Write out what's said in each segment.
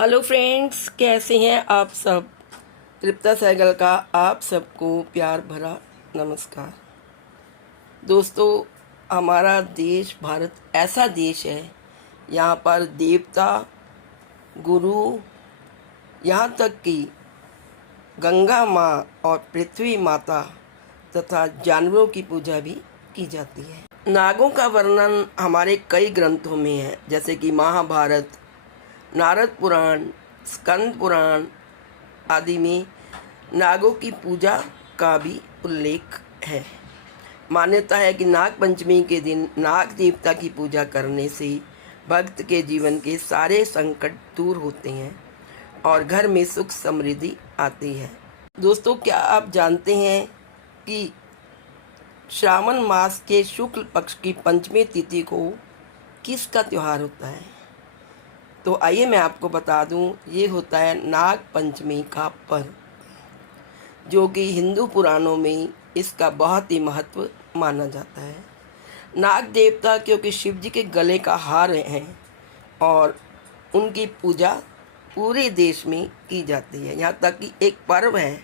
Hello friends, कैसे हैं आप सब। तृप्ता सहगल का आप सबको प्यार भरा नमस्कार। दोस्तों, हमारा देश भारत ऐसा देश है, यहाँ पर देवता, गुरु, यहाँ तक कि गंगा माँ और पृथ्वी माता तथा जानवरों की पूजा भी की जाती है। नागों का वर्णन हमारे कई ग्रंथों में है, जैसे कि महाभारत, नारद पुराण, स्कंद पुराण आदि में नागों की पूजा का भी उल्लेख है। मान्यता है कि नाग पंचमी के दिन नाग देवता की पूजा करने से भक्त के जीवन के सारे संकट दूर होते हैं और घर में सुख समृद्धि आती है। दोस्तों, क्या आप जानते हैं कि श्रावण मास के शुक्ल पक्ष की पंचमी तिथि को किसका त्यौहार होता है? तो आइए मैं आपको बता दूं, ये होता है नाग पंचमी का पर्व, जो कि हिंदू पुराणों में इसका बहुत ही महत्व माना जाता है। नाग देवता क्योंकि शिव जी के गले का हार हैं और उनकी पूजा पूरे देश में की जाती है। यहाँ तक कि एक पर्व है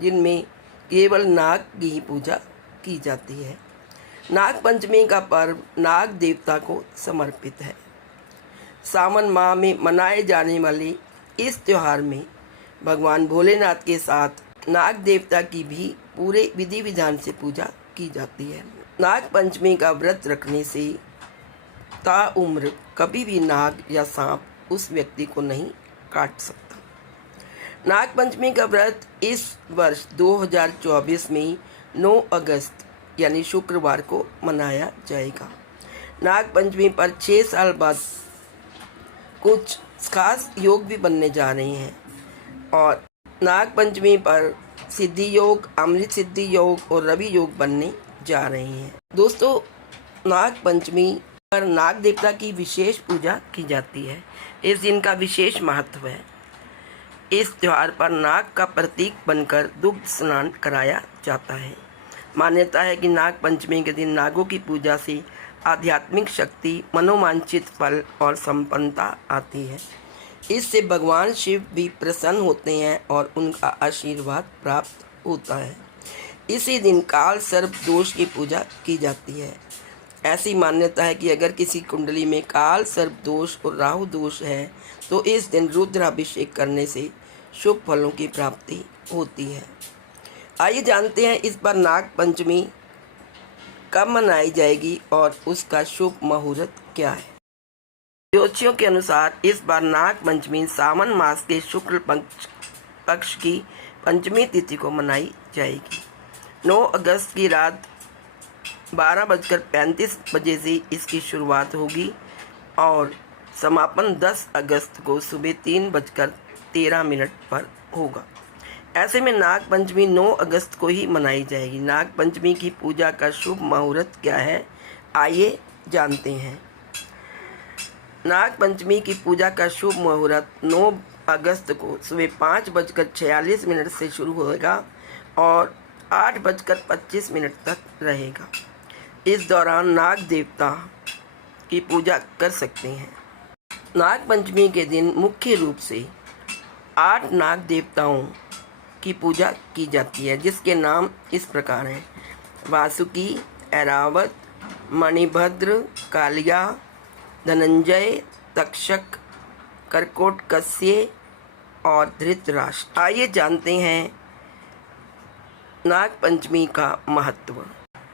जिनमें केवल नाग की ही पूजा की जाती है। नाग पंचमी का पर्व नाग देवता को समर्पित है। सावन माह में मनाए जाने वाले इस त्यौहार में भगवान भोलेनाथ के साथ नाग देवता की भी पूरे विधि विधान से पूजा की जाती है। नाग पंचमी का व्रत रखने से ताउम्र कभी भी नाग या सांप उस व्यक्ति को नहीं काट सकता। नाग पंचमी का व्रत इस वर्ष 2024 में 9 अगस्त यानी शुक्रवार को मनाया जाएगा। नाग पंचमी पर 6 साल बाद कुछ खास योग भी बनने जा रहे हैं और नाग पंचमी पर सिद्धि योग, अमृत सिद्धि योग और रवि योग बनने जा रहे हैं। दोस्तों, नाग पंचमी पर नाग देवता की विशेष पूजा की जाती है। इस दिन का विशेष महत्व है। इस त्यौहार पर नाग का प्रतीक बनकर दुग्ध स्नान कराया जाता है। मान्यता है कि नाग पंचमी के दिन नागों की पूजा से आध्यात्मिक शक्ति, मनोवांछित फल और संपन्नता आती है। इससे भगवान शिव भी प्रसन्न होते हैं और उनका आशीर्वाद प्राप्त होता है। इसी दिन काल सर्प दोष की पूजा की जाती है। ऐसी मान्यता है कि अगर किसी कुंडली में काल सर्प दोष और राहु दोष है तो इस दिन रुद्राभिषेक करने से शुभ फलों की प्राप्ति होती है। आइए जानते हैं इस बार नाग पंचमी कब मनाई जाएगी और उसका शुभ मुहूर्त क्या है। ज्योतिषियों के अनुसार इस बार नाग पंचमी सावन मास के शुक्ल पक्ष की पंचमी तिथि को मनाई जाएगी। 9 अगस्त की रात 12:35 बजे से इसकी शुरुआत होगी और समापन 10 अगस्त को सुबह 3:13 पर होगा। ऐसे में नाग पंचमी 9 अगस्त को ही मनाई जाएगी। नाग पंचमी की पूजा का शुभ मुहूर्त क्या है, आइए जानते हैं। नाग पंचमी की पूजा का शुभ मुहूर्त 9 अगस्त को सुबह 5:46 से शुरू होगा और 8:25 तक रहेगा। इस दौरान नाग देवता की पूजा कर सकते हैं। नाग पंचमी के दिन मुख्य रूप से 8 नाग देवताओं की पूजा की जाती है, जिसके नाम इस प्रकार हैं: वासुकी, ऐरावत, मणिभद्र, कालिया, धनंजय, तक्षक, करकोटकस्य और धृतराष्ट्र। आइए जानते हैं नाग पंचमी का महत्व।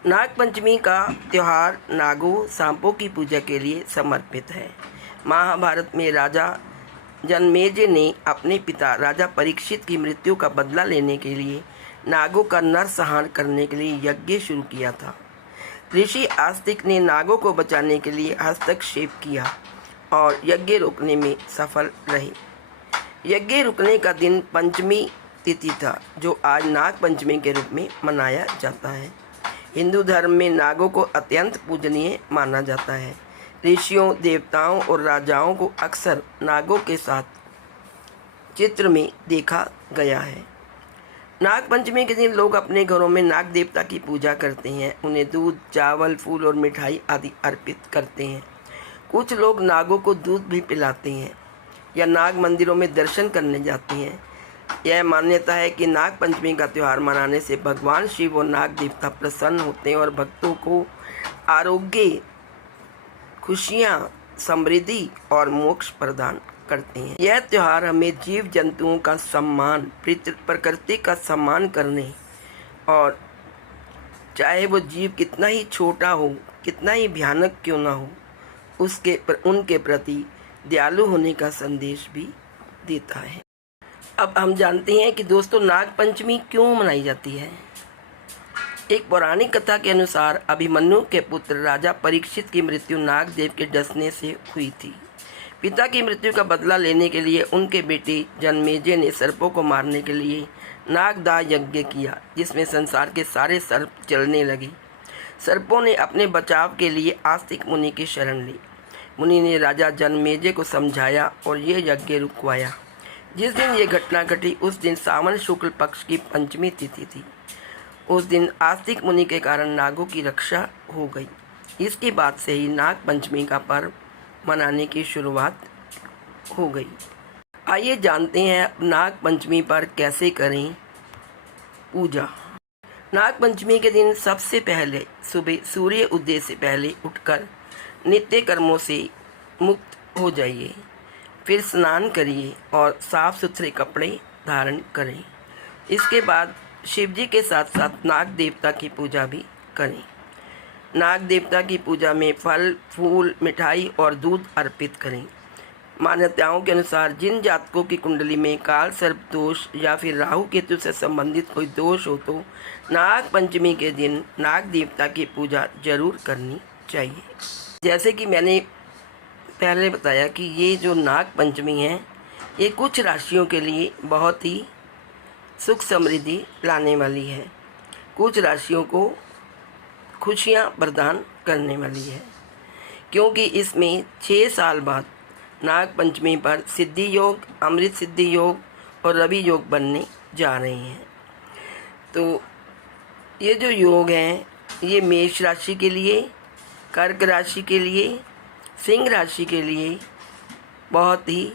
नाग पंचमी का त्यौहार नागों, सांपों की पूजा के लिए समर्पित है। महाभारत में राजा जनमेजय ने अपने पिता राजा परीक्षित की मृत्यु का बदला लेने के लिए नागों का नरसंहार करने के लिए यज्ञ शुरू किया था। ऋषि आस्तिक ने नागों को बचाने के लिए हस्तक्षेप किया और यज्ञ रोकने में सफल रहे। यज्ञ रुकने का दिन पंचमी तिथि था, जो आज नाग पंचमी के रूप में मनाया जाता है। हिंदू धर्म में नागों को अत्यंत पूजनीय माना जाता है। ऋषियों, देवताओं और राजाओं को अक्सर नागों के साथ चित्र में देखा गया है। नाग पंचमी के दिन लोग अपने घरों में नाग देवता की पूजा करते हैं। उन्हें दूध, चावल, फूल और मिठाई आदि अर्पित करते हैं। कुछ लोग नागों को दूध भी पिलाते हैं। या नाग मंदिरों में दर्शन करने जाती हैं। यह मान्यता है कि नाग पंचमी का त्यौहार मनाने से भगवान शिव और नाग देवता प्रसन्न होते हैं और भक्तों को आरोग्य, खुशियाँ, समृद्धि और मोक्ष प्रदान करते हैं। यह त्यौहार हमें जीव जंतुओं का सम्मान, प्रकृति का सम्मान करने और चाहे वो जीव कितना ही छोटा हो, कितना ही भयानक क्यों ना हो, उनके प्रति दयालु होने का संदेश भी देता है। अब हम जानते हैं कि दोस्तों नाग पंचमी क्यों मनाई जाती है। एक पौराणिक कथा के अनुसार अभिमन्यु के पुत्र राजा परीक्षित की मृत्यु नागदेव के डसने से हुई थी। पिता की मृत्यु का बदला लेने के लिए उनके बेटे जन्मेजय ने सर्पों को मारने के लिए नागदा यज्ञ किया, जिसमें संसार के सारे सर्प जलने लगे। सर्पों ने अपने बचाव के लिए आस्तिक मुनि की शरण ली। मुनि ने राजा जन्मेजय को समझाया और ये यज्ञ रुकवाया। जिस दिन ये घटना घटी उस दिन सावन शुक्ल पक्ष की पंचमी तिथि थी। उस दिन आस्तिक मुनि के कारण नागों की रक्षा हो गई। इसके बाद से ही नाग पंचमी का पर्व मनाने की शुरुआत हो गई। आइए जानते हैं नाग पंचमी पर कैसे करें पूजा। नाग पंचमी के दिन सबसे पहले सुबह सूर्य उदय से पहले उठकर नित्य कर्मों से मुक्त हो जाइए। फिर स्नान करिए और साफ सुथरे कपड़े धारण करें। इसके बाद शिव जी के साथ साथ नाग देवता की पूजा भी करें। नाग देवता की पूजा में फल, फूल, मिठाई और दूध अर्पित करें। मान्यताओं के अनुसार जिन जातकों की कुंडली में काल सर्प दोष या फिर राहु केतु से संबंधित कोई दोष हो तो नाग पंचमी के दिन नाग देवता की पूजा जरूर करनी चाहिए। जैसे कि मैंने पहले बताया कि ये जो नाग पंचमी है ये कुछ राशियों के लिए बहुत ही सुख समृद्धि लाने वाली है, कुछ राशियों को खुशियाँ प्रदान करने वाली है, क्योंकि इसमें 6 साल बाद नाग पंचमी पर सिद्धि योग, अमृत सिद्धि योग और रवि योग बनने जा रहे हैं। तो ये जो योग हैं ये मेष राशि के लिए, कर्क राशि के लिए, सिंह राशि के लिए बहुत ही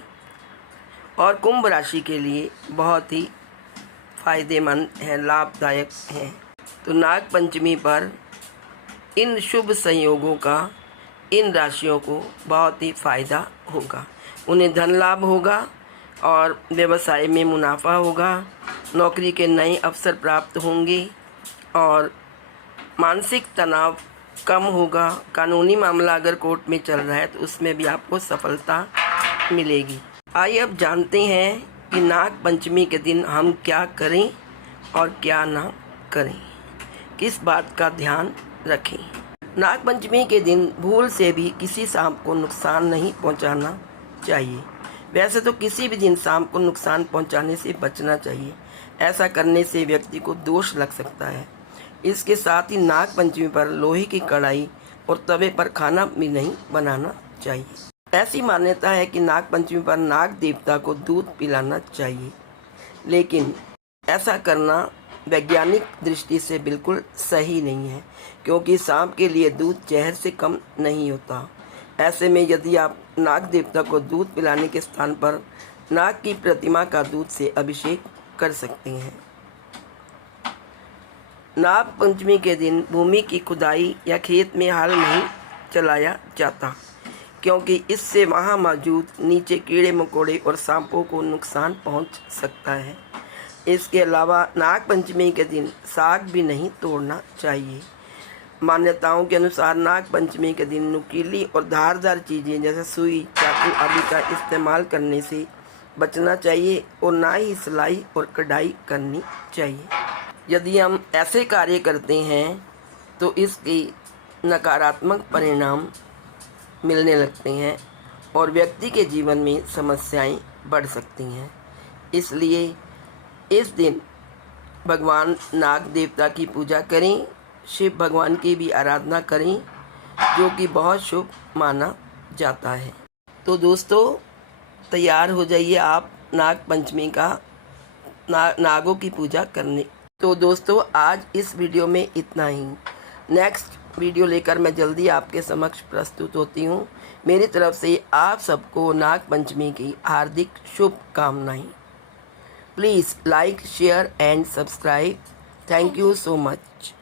और कुंभ राशि के लिए बहुत ही फायदेमंद है, लाभदायक हैं। तो नाग पंचमी पर इन शुभ संयोगों का इन राशियों को बहुत ही फायदा होगा। उन्हें धन लाभ होगा और व्यवसाय में मुनाफा होगा, नौकरी के नए अवसर प्राप्त होंगे और मानसिक तनाव कम होगा। कानूनी मामला अगर कोर्ट में चल रहा है तो उसमें भी आपको सफलता मिलेगी। आइए अब जानते हैं कि नाग पंचमी के दिन हम क्या करें और क्या ना करें, किस बात का ध्यान रखें। नाग पंचमी के दिन भूल से भी किसी सांप को नुकसान नहीं पहुंचाना चाहिए। वैसे तो किसी भी दिन सांप को नुकसान पहुंचाने से बचना चाहिए, ऐसा करने से व्यक्ति को दोष लग सकता है। इसके साथ ही नाग पंचमी पर लोहे की कढ़ाई और तवे पर खाना भी नहीं बनाना चाहिए। ऐसी मान्यता है कि नाग पंचमी पर नाग देवता को दूध पिलाना चाहिए, लेकिन ऐसा करना वैज्ञानिक दृष्टि से बिल्कुल सही नहीं है, क्योंकि सांप के लिए दूध जहर से कम नहीं होता। ऐसे में यदि आप नाग देवता को दूध पिलाने के स्थान पर नाग की प्रतिमा का दूध से अभिषेक कर सकते हैं। नाग पंचमी के दिन भूमि की खुदाई या खेत में हल नहीं चलाया जाता, क्योंकि इससे वहाँ मौजूद नीचे कीड़े मकोड़े और सांपों को नुकसान पहुँच सकता है। इसके अलावा नाग पंचमी के दिन साग भी नहीं तोड़ना चाहिए। मान्यताओं के अनुसार नाग पंचमी के दिन नुकीली और धारदार चीज़ें जैसे सुई, चाकू आदि का इस्तेमाल करने से बचना चाहिए और ना ही सिलाई और कढ़ाई करनी चाहिए। यदि हम ऐसे कार्य करते हैं तो इसके नकारात्मक परिणाम मिलने लगते हैं और व्यक्ति के जीवन में समस्याएं बढ़ सकती हैं। इसलिए इस दिन भगवान नाग देवता की पूजा करें, शिव भगवान की भी आराधना करें, जो कि बहुत शुभ माना जाता है। तो दोस्तों तैयार हो जाइए आप नाग पंचमी का नागों की पूजा करने। तो दोस्तों आज इस वीडियो में इतना ही। नेक्स्ट वीडियो लेकर मैं जल्दी आपके समक्ष प्रस्तुत होती हूँ। मेरी तरफ से आप सबको नाग पंचमी की हार्दिक शुभकामनाएं। Please like share and subscribe. Thank you so much.